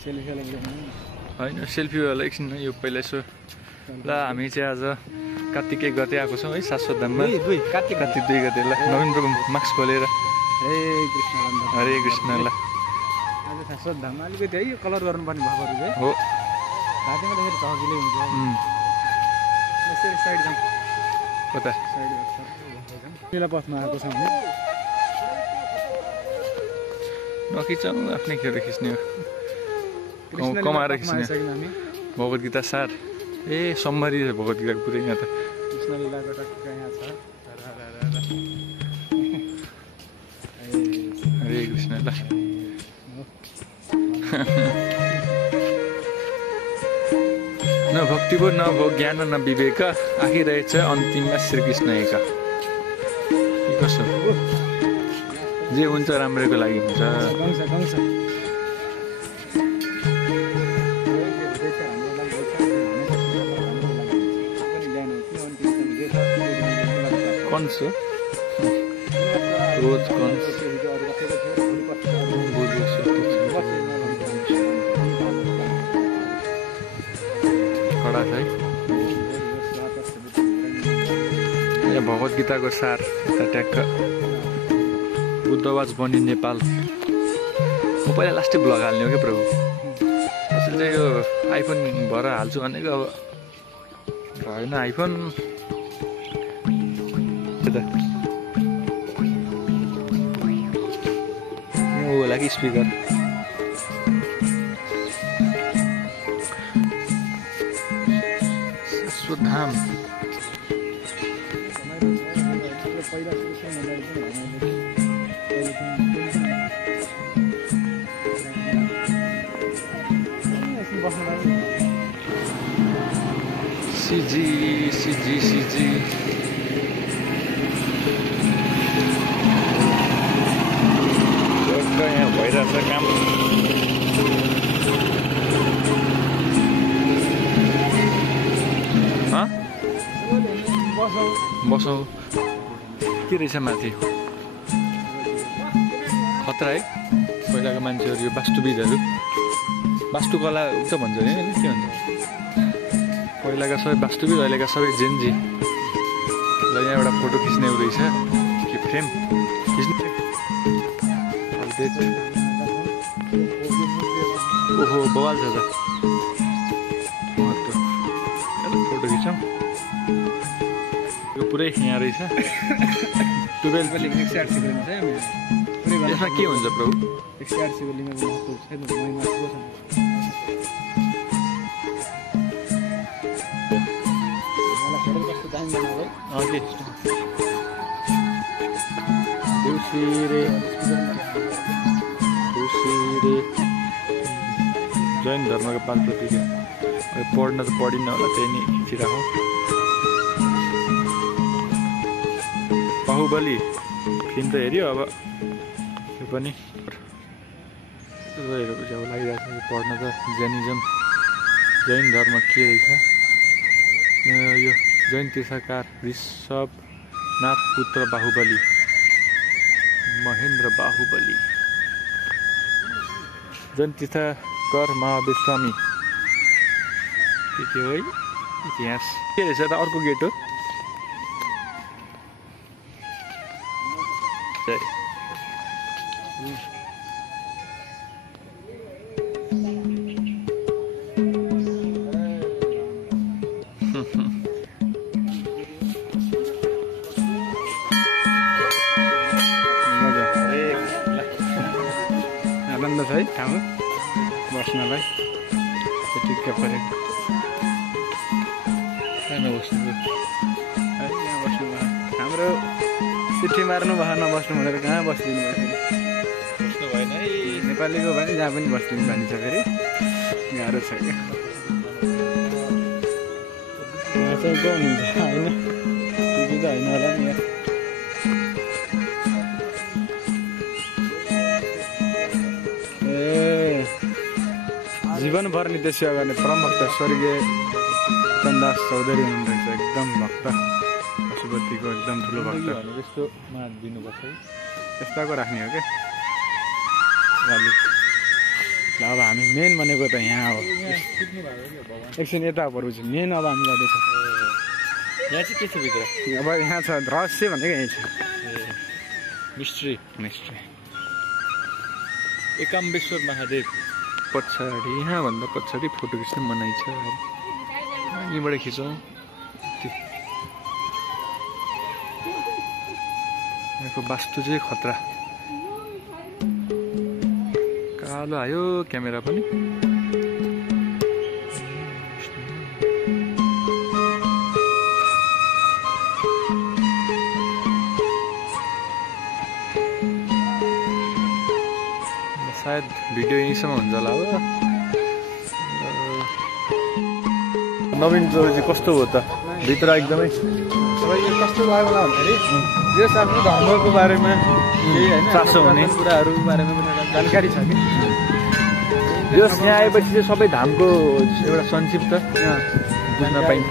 होइन सेल्फीवाला एकछिन यो पहिला यसो ल हामी चाहिँ आज कार्तिक 1 गते आएको छौँ है शाश्वत धाममा कार्तिक 2 गते ल नवीनको मास्क खोलेर हरे कृष्ण ल आज शाश्वत धाममा अलिकति है कलर गर्नुपर्ने भएकोहरू चाहिँ हो रातिमा देखेर झकिलै हुन्छ यसरी साइड जाउँ कता साइड किला पथमा आएको छ भने नखिचाउँ आफ्नै खेर खिच्ने हो कमाएर खिच्ने भगवत गीता सार ए सम्मरी भगवत गीताको पुरै यहाँ त कृष्ण लीलाको टक्क यहाँ छ हरे कृष्ण ल न भक्ति भो न भो ज्ञान न विवेक आखिर रहेछ अन्तिममा श्रीकृष्ण एका कसो जे हुन्छ राम्रैको लागि हुन्छ कन्स हो रोज कन्स कडा छ है यहाँ भगवत गीताको सार यता ट्याक्क बुद्धवाज बनी नेपाल म पहिला लास्टै ब्लग हाल्ने हो क्या प्रभु असल चाहिँ यो आइफोन भएर हाल्छु भनेको अब भएन आइफोन होला कि स्पिकर शाश्वत धाम सिजी सिजी सिजी यहाँ भइरहेछ काम बसौँ के रहेछ माथि खतरा है पहिलाको मान्छेहरू यो वास्तुविदहरू वास्तुकला त भन्छ नि के भन्छ पहिलाका सबै वास्तुविद अहिलेका सबै जेन्जी ल यहाँ एउटा फोटो खिच्ने रहेछ के फ्रेम खिच्ने ओहो बवाल छ त फोटो खिचौँ यो पुरै यहाँ रहेछ 12 लिङ्क 108 सिको लिन्छ यसमा के हुन्छ प्रभु 108 सिको लिङ्कको महत्त्व छैन महिना को छ मलाई फोटो कस्तो दामी बनायो है के देउसिरे जैन धर्मको 5 प्रतिज्ञा पढ्न त पढिन्न होला त्यही नै खिचिरहेको बाहुबली फिल्म त हेऱ्यो अब यो पनि अब लागिरहेको छ पढ्न त जैनिजम जैन धर्म के रहेछ यो जैन तीर्थकार ऋषभनाथ पुत्र बाहुबली महेन्द्र बाहुबली जैन तीर्थकर महावीर स्वामी के हो है इतिहास के रहेछ त अर्को गेट हो आनन्द छ है ठाउँ बस्नलाई ठिक्क परेको यहाँ बस्नु भयो हाम्रो चिठी मार्नु भयो नबस्नु भनेर कहाँ बस्दिनु भयो बस्नु भएन है नेपालीको भने जहाँ पनि बस्दिनु भनी छ फेरि गाह्रो छ क्या यहाँ चाहिँ को हुन्छ होइन चिठी त होइन होला नि यहाँ जीवनभर नित्य सेवा गर्ने परम भक्त स्वर्गीय चन्दास चौधरी हुनुहुन्छ एकदम भक्त पशुपतिको एकदम ठुलो भक्त यस्तोमा दिनुपर्छ है यस्ताको राख्ने हो क्या ल अब हामी मेन भनेको त यहाँ हो एकछिन यता बरुछु मेन अब हामी जाँदैछ यहाँ चाहिँ के छ भित्र अब यहाँ छ रहस्य भनेको यहीँ छ मिस्ट्री मिस्ट्री एकाम्बेश्वर महादेव पछाडि यहाँभन्दा पछाडि फोटो खिच्न मनाइ छ यहीँबाट खिचौँ यहाँको वास्तु चाहिँ खतरा कालो आयो क्यामेरा पनि सायद भिडियो यहीँसम्म हुन्छ होला हो नवीन चौरी चाहिँ कस्तो हो त भित्र एकदमै यो कस्तो लाग्यो भन्दाखेरि यो आफ्नो धर्मको बारेमा चासो हुने कुराहरू बारेमा जानकारी छ कि यो यहाँ आएपछि चाहिँ सबै धामको एउटा संक्षिप्त बुझ्न पाइन्छ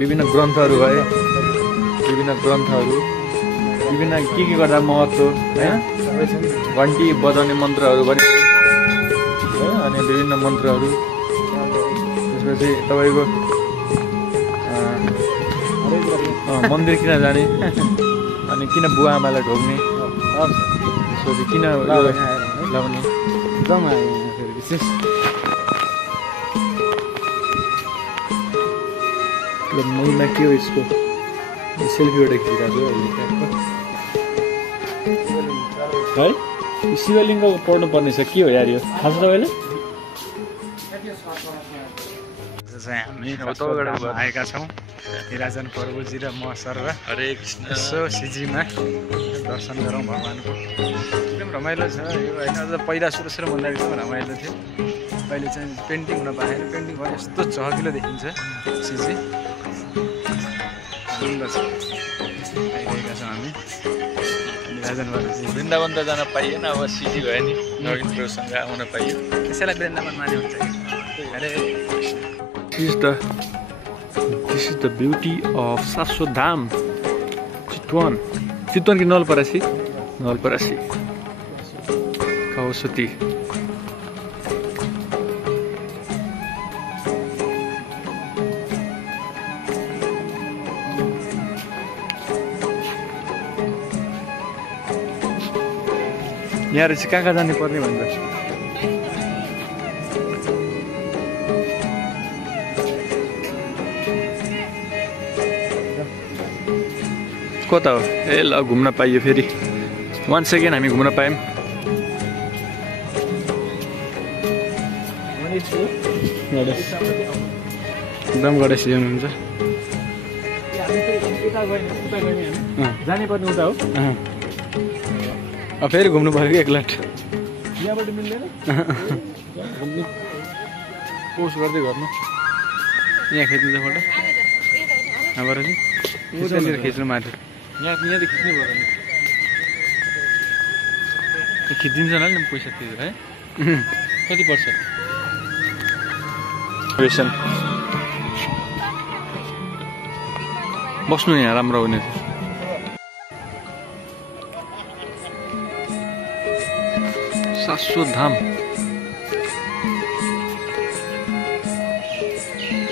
विभिन्न ग्रन्थहरू भए विभिन्न के गर्दा महत्त्व होइन घन्टी बजाउने मन्त्रहरू पनि अनि विभिन्न मन्त्रहरू त्यसपछि तपाईँको मन्दिर किन जाने अनि किन बुवा आमालाई ढोग्ने त्यसपछि किन लाउने एकदम विशेष महिमा के हो यसको सेल्फी एउटा खिचिरहेको छु है शिवलिङ्ग पढ्नु पर्ने छ के हो यार यो थाहा छ तपाईँले हामी आएका छौँ निराजन प्रभुजी र म सर हरे कृष्ण यसो सिजीमा दर्शन गरौँ भगवान्को एकदम रमाइलो छ यो होइन अझ पहिला सुरु भन्दाखेरि एकदम रमाइलो थियो अहिले चाहिँ पेन्टिङ हुन पाएन पेन्टिङ भयो यस्तो चहकिलो देखिन्छ सिजी सुन्दर छ आइरहेका छौँ हामी निराजन प्रभुजी वृन्दावन त जान पाइएन अब सिजी भयो नि नवीन प्रभुसँग आउन पाइयो त्यसैलाई वृन्दावन माने हुन्छ अरे This is the beauty of Saswat Dham, Chitwan कि नवलपरासी Kawasati. यहाँ चाहिँ कहाँ जाने पर्ने भन्दा कता हो ए ल घुम्न पाइयो फेरि 1 सेकेन्ड हामी घुम्न पायौँ एकदम गणेश हुनुहुन्छ जाने पर्ने उता हो अब फेरि घुम्नु पऱ्यो कि एकलाट यहाँबाट मिल्दैन पोस्ट गर्दै गर्नु यहाँ खिच्नु फोटो यहाँबाट चाहिँ खिच्नु माथि यहाँ त खिच्नै पर्यो नि खिचिदिन्छ होला नि पैसा तिरेर है कति पर्छ बस्नु यहाँ राम्रो हुने शाश्वत धाम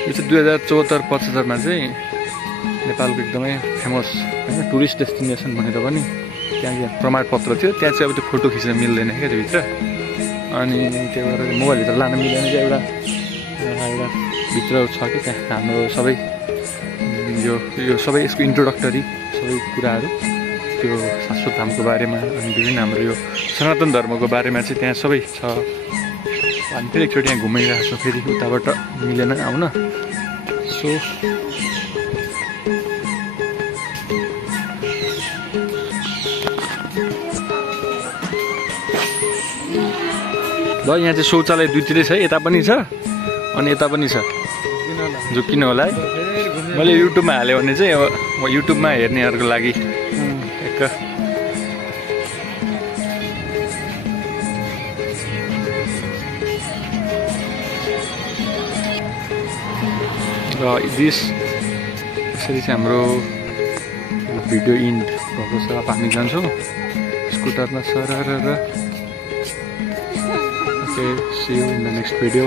यो चाहिँ 2074-75 चाहिँ नेपालको एकदमै फेमस होइन टुरिस्ट डेस्टिनेसन भनेर पनि त्यहाँ प्रमाणपत्र थियो त्यहाँ चाहिँ अब त्यो फोटो खिच्न मिल्दैन क्या त्योभित्र अनि त्यो भएर मोबाइलभित्र लान मिल्दैन क्या एउटा भित्र छ कि त्यहाँ हाम्रो सबै यो सबै यसको इन्ट्रोडक्टरी सबै कुराहरू त्यो शाश्वत धामको बारेमा अनि विभिन्न हाम्रो यो सनातन धर्मको बारेमा चाहिँ त्यहाँ सबै छ हामी फेरि एकचोटि यहाँ घुमिरहेको छौँ फेरि उताबाट मिलेन आउन सो ल यहाँ चाहिँ शौचालय दुईतिरै छ यता पनि छ अनि यता पनि छ झुक्किन होला है मैले युट्युबमा हाल्यो भने चाहिँ अब युट्युबमा हेर्नेहरूको लागि एक र यसरी चाहिँ हाम्रो भिडियो इन्ड भएको छ। अब हामी जान्छौँ स्कुटरमा सरर। Okay, see you in the next video.